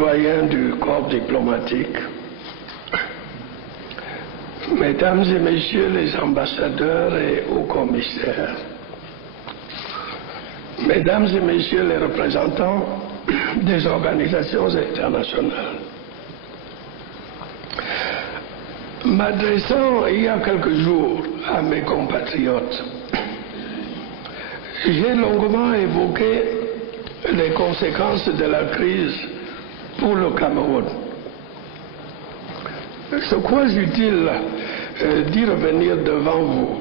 doyens du corps diplomatique, mesdames et messieurs les ambassadeurs et hauts commissaires, mesdames et messieurs les représentants des organisations internationales, m'adressant il y a quelques jours à mes compatriotes, j'ai longuement évoqué les conséquences de la crise pour le Cameroun. Je crois utile d'y revenir devant vous,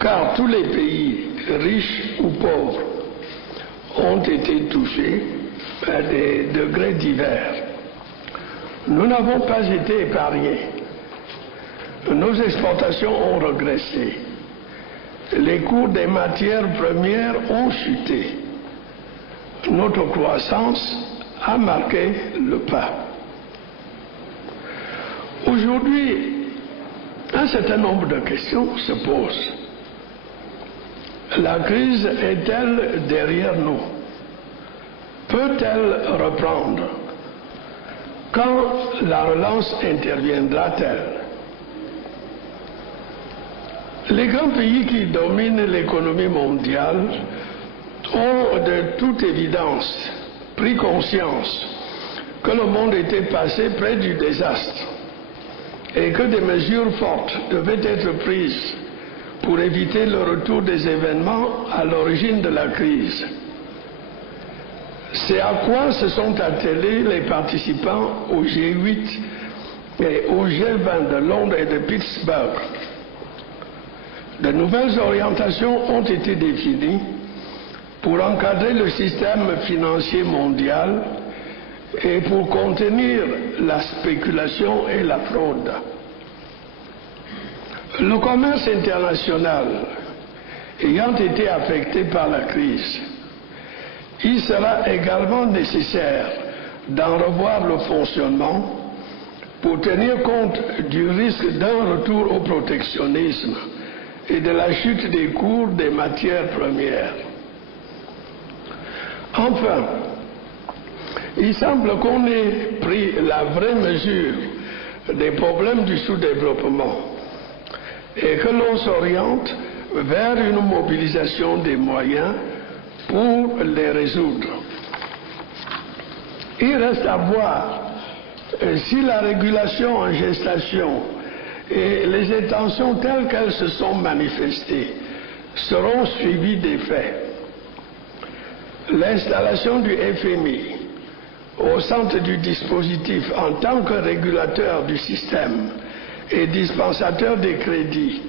car tous les pays, riches ou pauvres, ont été touchés à des degrés divers. Nous n'avons pas été épargnés. Nos exportations ont régressé. Les cours des matières premières ont chuté. Notre croissance a marqué le pas. Aujourd'hui, un certain nombre de questions se posent. La crise est-elle derrière nous? Peut-elle reprendre? Quand la relance interviendra-t-elle? Les grands pays qui dominent l'économie mondiale ont de toute évidence pris conscience que le monde était passé près du désastre et que des mesures fortes devaient être prises pour éviter le retour des événements à l'origine de la crise. C'est à quoi se sont attelés les participants au G8 et au G20 de Londres et de Pittsburgh. De nouvelles orientations ont été définies pour encadrer le système financier mondial et pour contenir la spéculation et la fraude. Le commerce international ayant été affecté par la crise, il sera également nécessaire d'en revoir le fonctionnement pour tenir compte du risque d'un retour au protectionnisme et de la chute des cours des matières premières. Enfin, il semble qu'on ait pris la vraie mesure des problèmes du sous-développement et que l'on s'oriente vers une mobilisation des moyens pour les résoudre. Il reste à voir si la régulation en gestation et les intentions telles qu'elles se sont manifestées seront suivies des faits. L'installation du FMI au centre du dispositif en tant que régulateur du système et dispensateur des crédits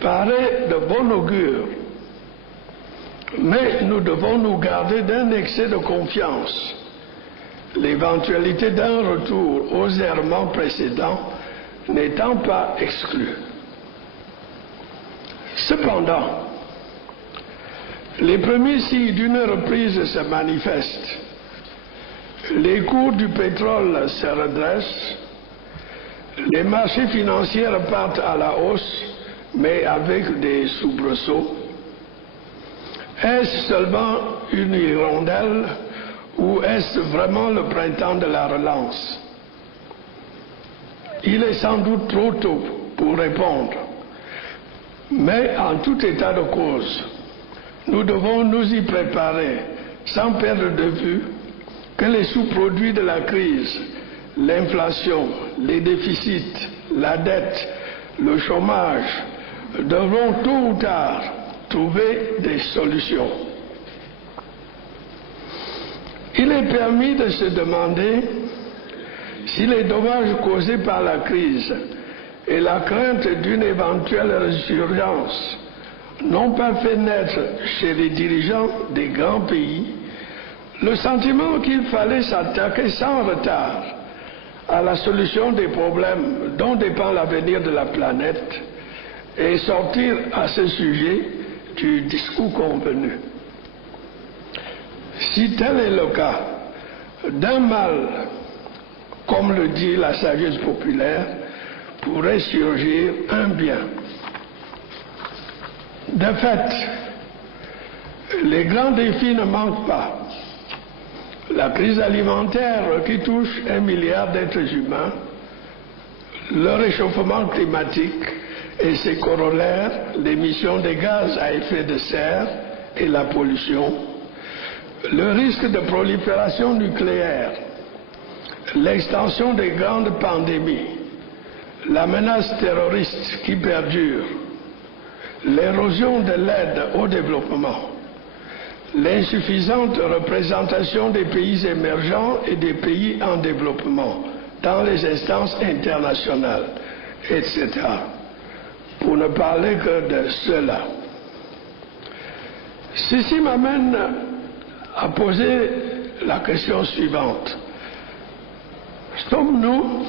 paraît de bon augure, mais nous devons nous garder d'un excès de confiance, l'éventualité d'un retour aux errements précédents n'étant pas exclue. Cependant, les premiers signes d'une reprise se manifestent. Les cours du pétrole se redressent, les marchés financiers repartent à la hausse, mais avec des soubresauts. Est-ce seulement une hirondelle ou est-ce vraiment le printemps de la relance? Il est sans doute trop tôt pour répondre, mais en tout état de cause, nous devons nous y préparer sans perdre de vue que les sous-produits de la crise, l'inflation, les déficits, la dette, le chômage, devront tôt ou tard trouver des solutions. Il est permis de se demander si les dommages causés par la crise et la crainte d'une éventuelle résurgence n'ont pas fait naître chez les dirigeants des grands pays le sentiment qu'il fallait s'attaquer sans retard à la solution des problèmes dont dépend l'avenir de la planète et sortir à ce sujet du discours convenu. Si tel est le cas, d'un mal, comme le dit la sagesse populaire, pourrait surgir un bien. De fait, les grands défis ne manquent pas. la crise alimentaire qui touche 1 milliard d'êtres humains, le réchauffement climatique et ses corollaires, l'émission de gaz à effet de serre et la pollution, le risque de prolifération nucléaire, l'extension des grandes pandémies, la menace terroriste qui perdure, l'érosion de l'aide au développement, l'insuffisante représentation des pays émergents et des pays en développement dans les instances internationales, etc. Pour ne parler que de cela. Ceci m'amène à poser la question suivante. Sommes-nous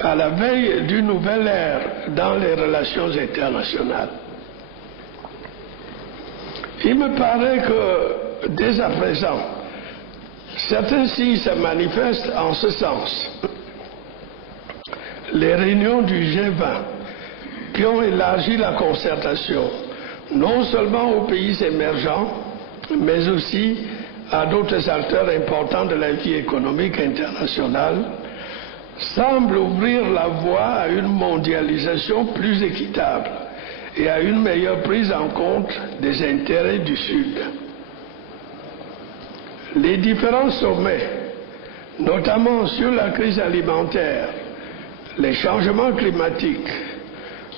à la veille d'une nouvelle ère dans les relations internationales? Il me paraît que, dès à présent, certains signes se manifestent en ce sens. Les réunions du G20 qui ont élargi la concertation, non seulement aux pays émergents, mais aussi à d'autres acteurs importants de la vie économique internationale, semblent ouvrir la voie à une mondialisation plus équitable et à une meilleure prise en compte des intérêts du Sud. Les différents sommets, notamment sur la crise alimentaire, les changements climatiques,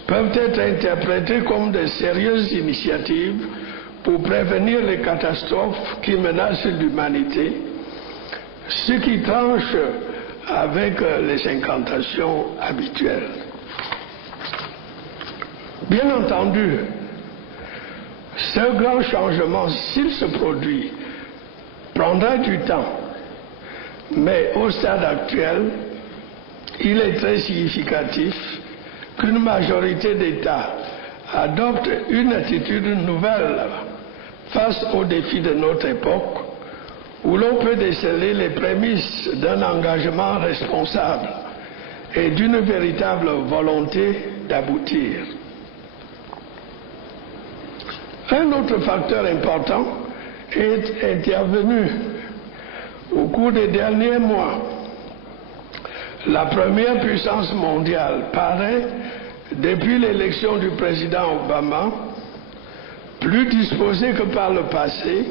peuvent être interprétés comme de sérieuses initiatives pour prévenir les catastrophes qui menacent l'humanité, ce qui tranche avec les incantations habituelles. Bien entendu, ce grand changement, s'il se produit, prendra du temps, mais au stade actuel, il est très significatif qu'une majorité d'États adopte une attitude nouvelle face aux défis de notre époque, où l'on peut déceler les prémices d'un engagement responsable et d'une véritable volonté d'aboutir. Un autre facteur important est intervenu au cours des derniers mois. La première puissance mondiale paraît, depuis l'élection du président Obama, plus disposée que par le passé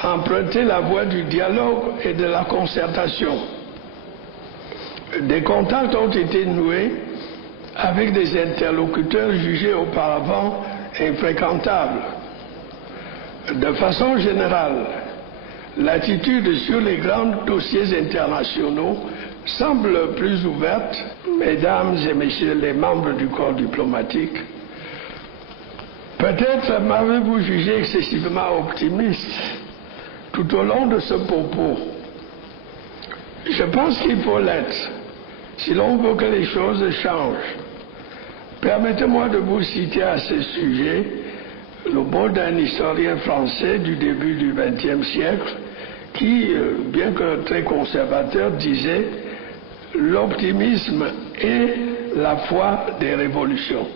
à emprunter la voie du dialogue et de la concertation. Des contacts ont été noués avec des interlocuteurs jugés auparavant infréquentables. De façon générale, l'attitude sur les grands dossiers internationaux semble plus ouverte. Mesdames et messieurs les membres du corps diplomatique, peut-être m'avez-vous jugé excessivement optimiste tout au long de ce propos. Je pense qu'il faut l'être si l'on veut que les choses changent. Permettez-moi de vous citer à ce sujet le mot d'un historien français du début du XXe siècle qui, bien que très conservateur, disait « L'optimisme est la foi des révolutions ».